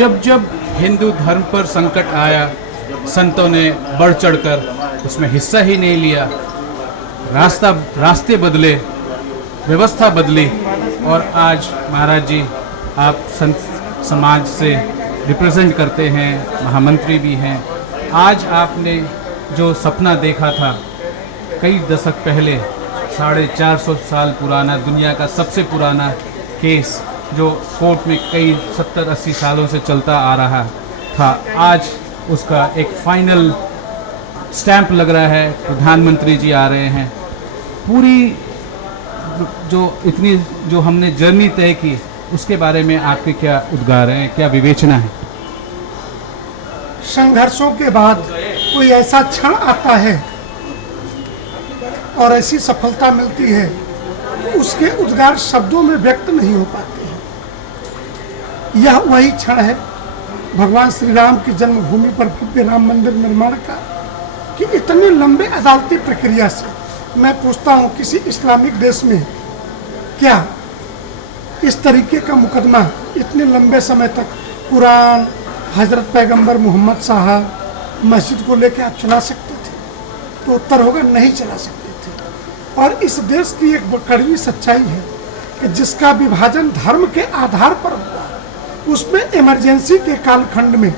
जब जब हिंदू धर्म पर संकट आया, संतों ने बढ़ चढ़कर उसमें हिस्सा ही नहीं लिया। रास्ते बदले, व्यवस्था बदली, और आज महाराज जी आप संत समाज से रिप्रेजेंट करते हैं, महामंत्री भी हैं। आज आपने जो सपना देखा था कई दशक पहले, 450 साल पुराना, दुनिया का सबसे पुराना केस जो कोर्ट में कई 70-80 सालों से चलता आ रहा था, आज उसका एक फाइनल स्टैंप लग रहा है। प्रधानमंत्री जी आ रहे हैं। पूरी जो हमने जर्नी तय की, उसके बारे में आपके क्या उद्गार हैं, क्या विवेचना है? संघर्षों के बाद कोई ऐसा क्षण आता है और ऐसी सफलता मिलती है, उसके उद्गार शब्दों में व्यक्त नहीं हो पाते हैं। यह वही क्षण है भगवान श्री राम की जन्मभूमि पर भव्य राम मंदिर निर्माण का, कि इतने लंबे अदालती प्रक्रिया से, मैं पूछता हूँ किसी इस्लामिक देश में क्या इस तरीके का मुकदमा इतने लंबे समय तक कुरान, हजरत पैगंबर मोहम्मद साहब, मस्जिद को लेकर आप चला सकते थे? तो उत्तर होगा नहीं चला सकते थे। और इस देश की एक कड़वी सच्चाई है कि जिसका विभाजन धर्म के आधार पर हुआ, उसमें इमरजेंसी के कालखंड में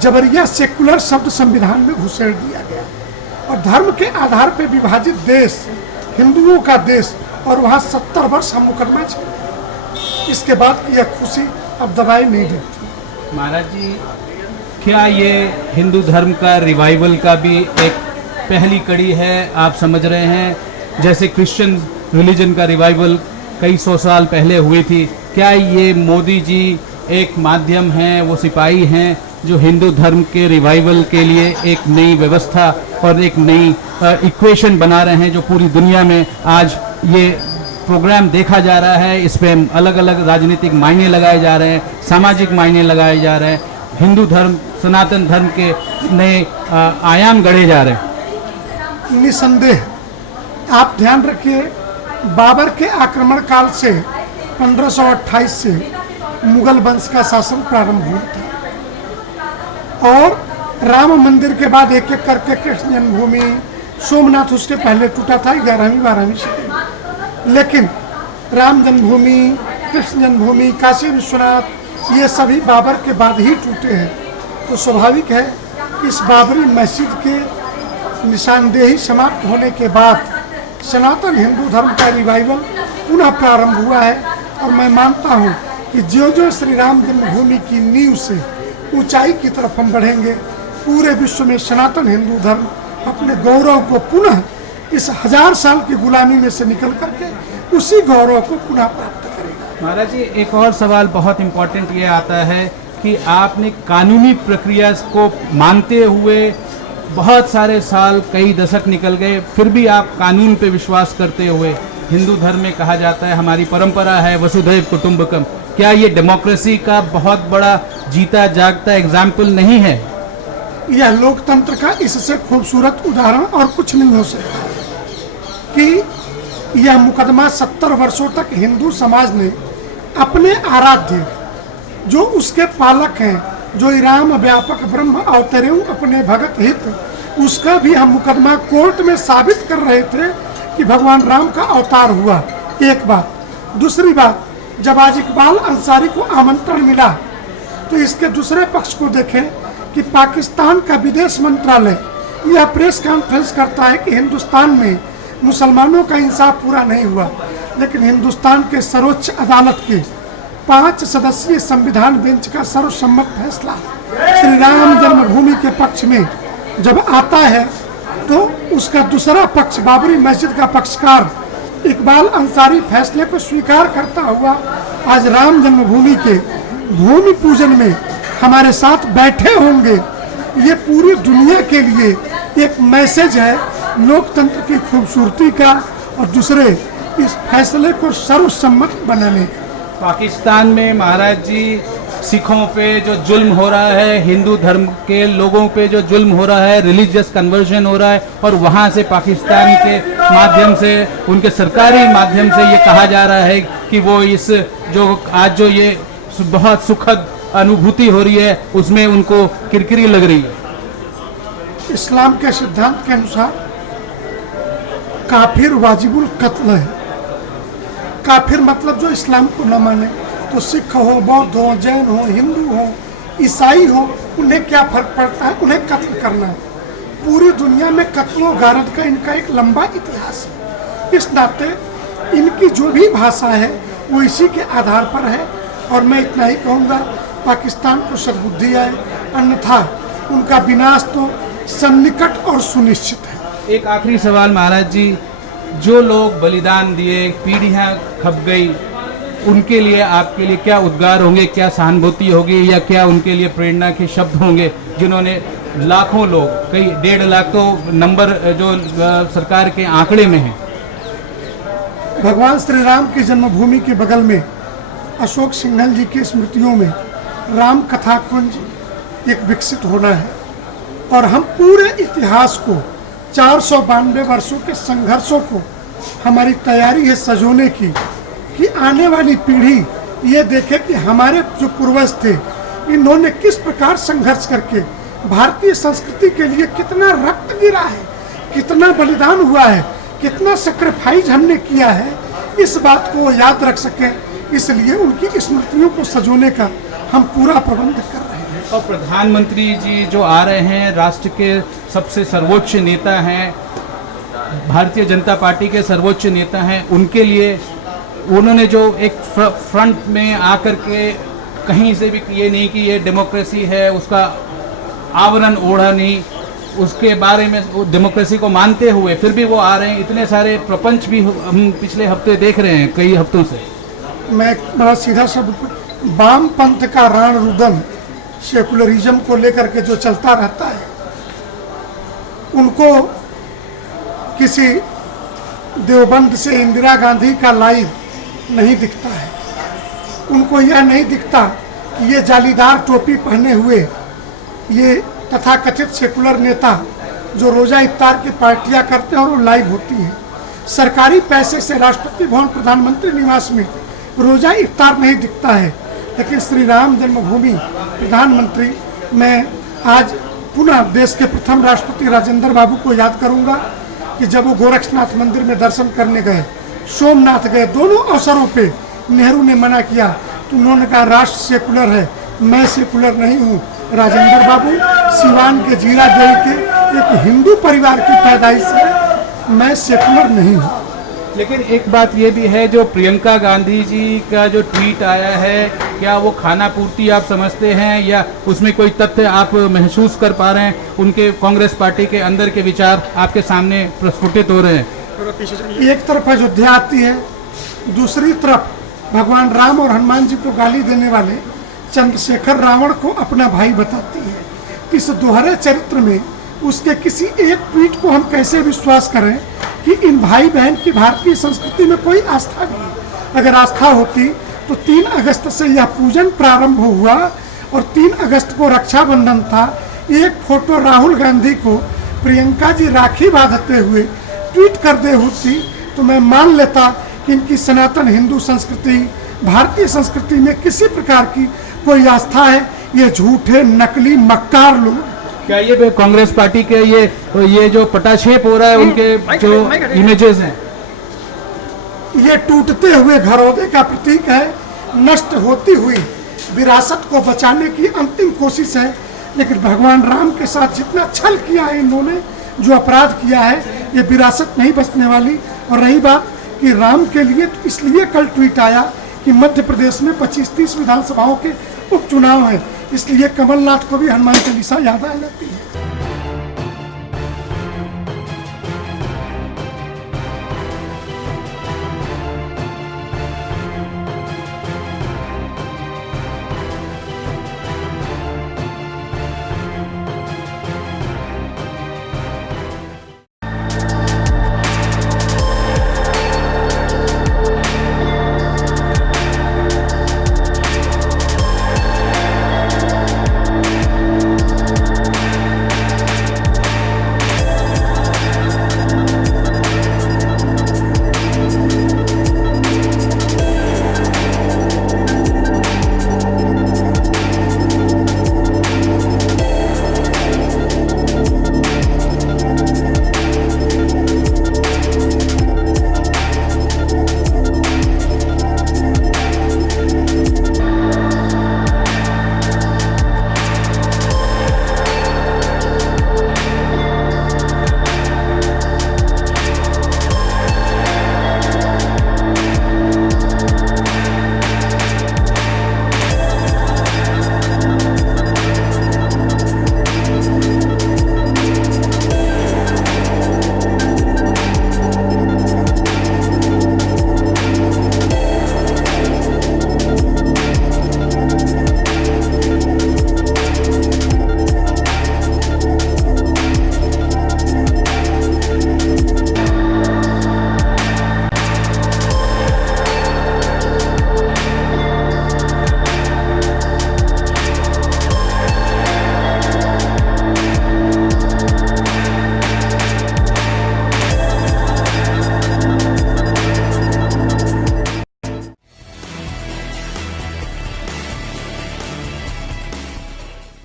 जबरिया सेकुलर शब्द संविधान में घुसेड़ दिया गया, और धर्म के आधार पर विभाजित देश, हिंदुओं का देश, और वहाँ 70 वर्ष हम मुकदमा चले। इसके बाद की यह खुशी अब दबाई नहीं देती। महाराज जी, क्या ये हिंदू धर्म का रिवाइवल का भी एक पहली कड़ी है? आप समझ रहे हैं जैसे क्रिश्चियन रिलीजन का रिवाइवल कई 100 साल पहले हुई थी, क्या ये मोदी जी एक माध्यम हैं, वो सिपाही हैं जो हिंदू धर्म के रिवाइवल के लिए एक नई व्यवस्था और एक नई इक्वेशन बना रहे हैं, जो पूरी दुनिया में आज ये प्रोग्राम देखा जा रहा है? इस पे अलग अलग राजनीतिक मायने लगाए जा रहे हैं, सामाजिक मायने लगाए जा रहे हैं, हिंदू धर्म, सनातन धर्म के नए आयाम गढ़े जा रहे हैं। निसंदेह आप ध्यान रखिए, बाबर के आक्रमण काल से 1528 से मुगल वंश का शासन प्रारंभ हुआ था, और राम मंदिर के बाद एक एक करके कृष्ण जन्मभूमि, सोमनाथ उसके पहले टूटा था 11वीं 12वीं सदी में, लेकिन राम जन्मभूमि, कृष्ण जन्मभूमि, काशी विश्वनाथ, ये सभी बाबर के बाद ही टूटे हैं। तो स्वाभाविक है कि इस बाबरी मस्जिद के निशानदेही समाप्त होने के बाद सनातन हिंदू धर्म का रिवाइवल पुनः प्रारंभ हुआ है। और मैं मानता हूँ कि जो जो श्री राम जन्मभूमि की नींव से ऊंचाई की तरफ हम बढ़ेंगे, पूरे विश्व में सनातन हिंदू धर्म अपने गौरव को पुनः इस 1000 साल की गुलामी में से निकल करके उसी गौरव को पुनः प्राप्त करेगा। महाराज जी, एक और सवाल बहुत इम्पोर्टेंट ये आता है कि आपने कानूनी प्रक्रिया को मानते हुए बहुत सारे साल, कई दशक निकल गए, फिर भी आप कानून पे विश्वास करते हुए, हिंदू धर्म में कहा जाता है, हमारी परंपरा है वसुधैव कुटुंबकम, क्या ये डेमोक्रेसी का बहुत बड़ा जीता जागता एग्जाम्पल नहीं है? यह लोकतंत्र का इससे खूबसूरत उदाहरण और कुछ नहीं हो सकता कि यह मुकदमा 70 वर्षों तक हिंदू समाज ने अपने आराध्य, जो उसके पालक हैं, जो राम व्यापक ब्रह्म अवतरेऊ अपने भगत हित, उसका भी हम मुकदमा कोर्ट में साबित कर रहे थे कि भगवान राम का अवतार हुआ। एक बात। दूसरी बात, जब आज इकबाल अंसारी को आमंत्रण मिला तो इसके दूसरे पक्ष को देखें कि पाकिस्तान का विदेश मंत्रालय यह प्रेस कॉन्फ्रेंस करता है कि हिंदुस्तान में मुसलमानों का इंसाफ पूरा नहीं हुआ, लेकिन हिंदुस्तान के सर्वोच्च अदालत के 5 सदस्यीय संविधान बेंच का सर्वसम्मत फैसला श्री राम जन्मभूमि के पक्ष में जब आता है, तो उसका दूसरा पक्ष, बाबरी मस्जिद का पक्षकार इकबाल अंसारी, फैसले को स्वीकार करता हुआ आज राम जन्मभूमि के भूमि पूजन में हमारे साथ बैठे होंगे। ये पूरी दुनिया के लिए एक मैसेज है लोकतंत्र की खूबसूरती का, और दूसरे इस फैसले को सर्वसम्मत बनाने का। पाकिस्तान में महाराज जी सिखों पे जो जुल्म हो रहा है, हिंदू धर्म के लोगों पे जो जुल्म हो रहा है, रिलीजियस कन्वर्जन हो रहा है, और वहाँ से पाकिस्तान के माध्यम से, उनके सरकारी माध्यम से ये कहा जा रहा है कि वो इस जो आज जो ये बहुत सुखद अनुभूति हो रही है उसमें उनको किरकिरी लग रही है? इस्लाम के सिद्धांत के अनुसार काफिर वाजिबुल कत्ल है। काफिर मतलब जो इस्लाम को न माने, तो सिख हो, बौद्ध हो, जैन हो, हिंदू हो, ईसाई हो, उन्हें क्या फर्क पड़ता है, उन्हें कत्ल करना है। पूरी दुनिया में कत्लो गारत का इनका एक लंबा इतिहास है। इस नाते इनकी जो भी भाषा है वो इसी के आधार पर है। और मैं इतना ही कहूँगा, पाकिस्तान को सद्बुद्धि आए, अन्यथा उनका विनाश तो सन्निकट और सुनिश्चित है। एक आखिरी सवाल महाराज जी, जो लोग बलिदान दिए, पीढ़ियां खप गई, उनके लिए आपके लिए क्या उद्गार होंगे, क्या सहानुभूति होगी, या क्या उनके लिए प्रेरणा के शब्द होंगे, जिन्होंने लाखों लोग, कई 1.5 लाख तो नंबर जो सरकार के आंकड़े में है। भगवान श्री राम की जन्मभूमि के बगल में अशोक सिंघल जी की स्मृतियों में राम कथा कुंज एक विकसित होना है। और हम पूरे इतिहास को, 492 वर्षों के संघर्षों को, हमारी तैयारी है सजोने की, कि आने वाली पीढ़ी ये देखे कि हमारे जो पूर्वज थे, इन्होंने किस प्रकार संघर्ष करके भारतीय संस्कृति के लिए कितना रक्त गिरा है, कितना बलिदान हुआ है, कितना सेक्रीफाइस हमने किया है। इस बात को याद रख सकें, इसलिए उनकी स्मृतियों को सजोने का हम पूरा प्रबंध कर रहे हैं। और प्रधानमंत्री जी जो आ रहे हैं, राष्ट्र के सबसे सर्वोच्च नेता हैं, भारतीय जनता पार्टी के सर्वोच्च नेता हैं, उनके लिए उन्होंने जो एक फ्रंट में आकर के कहीं से भी ये नहीं कि ये डेमोक्रेसी है, उसका आवरण ओढ़ा नहीं, उसके बारे में डेमोक्रेसी को मानते हुए फिर भी वो आ रहे हैं। इतने सारे प्रपंच भी हम पिछले हफ्ते देख रहे हैं, कई हफ्तों से। मैं बड़ा सीधा शब्द, वाम पंथ का रण रुदन सेकुलरिज्म को लेकर के जो चलता रहता है, उनको किसी देवबंद से इंदिरा गांधी का लाइव नहीं दिखता है। उनको यह नहीं दिखता कि ये जालीदार टोपी पहने हुए ये तथाकथित सेकुलर नेता जो रोजा इफ्तार की पार्टियां करते हैं और वो लाइव होती हैं, सरकारी पैसे से राष्ट्रपति भवन, प्रधानमंत्री निवास में रोजा इफ्तार नहीं दिखता है। लेकिन श्री राम जन्मभूमि प्रधानमंत्री, मैं आज पुनः देश के प्रथम राष्ट्रपति राजेंद्र बाबू को याद करूंगा कि जब वो गोरक्षनाथ मंदिर में दर्शन करने गए, सोमनाथ गए, दोनों अवसरों पे नेहरू ने मना किया, तो उन्होंने कहा राष्ट्र सेकुलर है, मैं सेकुलर नहीं हूँ। राजेंद्र बाबू सिवान के जीरा देवी के एक हिंदू परिवार की पैदाइश है, मैं सेकुलर नहीं हूँ। लेकिन एक बात ये भी है, जो प्रियंका गांधी जी का जो ट्वीट आया है, क्या वो खाना पूर्ति आप समझते हैं, या उसमें कोई तथ्य आप महसूस कर पा रहे हैं? उनके कांग्रेस पार्टी के अंदर के विचार आपके सामने प्रस्फुटित हो रहे हैं। एक तरफ अयोध्या आती है, दूसरी तरफ भगवान राम और हनुमान जी को गाली देने वाले चंद्रशेखर रावण को अपना भाई बताती है। इस दोहरे चरित्र में उसके किसी एक ट्वीट को हम कैसे विश्वास करें कि इन भाई बहन की भारतीय संस्कृति में कोई आस्था नहीं है। अगर आस्था होती तो 3 अगस्त से यह पूजन प्रारंभ हुआ और 3 अगस्त को रक्षाबंधन था। एक फोटो राहुल गांधी को प्रियंका जी राखी बांधते हुए ट्वीट कर दे होती तो मैं मान लेता कि इनकी सनातन हिंदू संस्कृति, भारतीय संस्कृति में किसी प्रकार की कोई आस्था है। ये झूठे नकली मक्कार लोग। क्या ये कांग्रेस पार्टी के ये जो पटाक्षेप हो रहा है, उनके जो इमेजेस हैं, ये टूटते हुए घरौदे का प्रतीक है, नष्ट होती हुई विरासत को बचाने की अंतिम कोशिश है। लेकिन भगवान राम के साथ जितना छल किया है इन्होंने, जो अपराध किया है, ये विरासत नहीं बचने वाली। और रही बात कि राम के लिए, तो इसलिए कल ट्वीट आया कि मध्य प्रदेश में 25-30 विधानसभाओं के उपचुनाव है, इसलिए कमलनाथ को भी हनुमान चालीसा याद आ जाती है।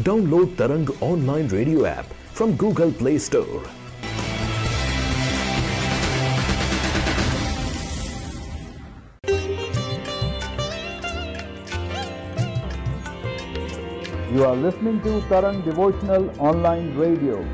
Download Tarang online radio app from Google Play Store. You are listening to Tarang Devotional Online Radio.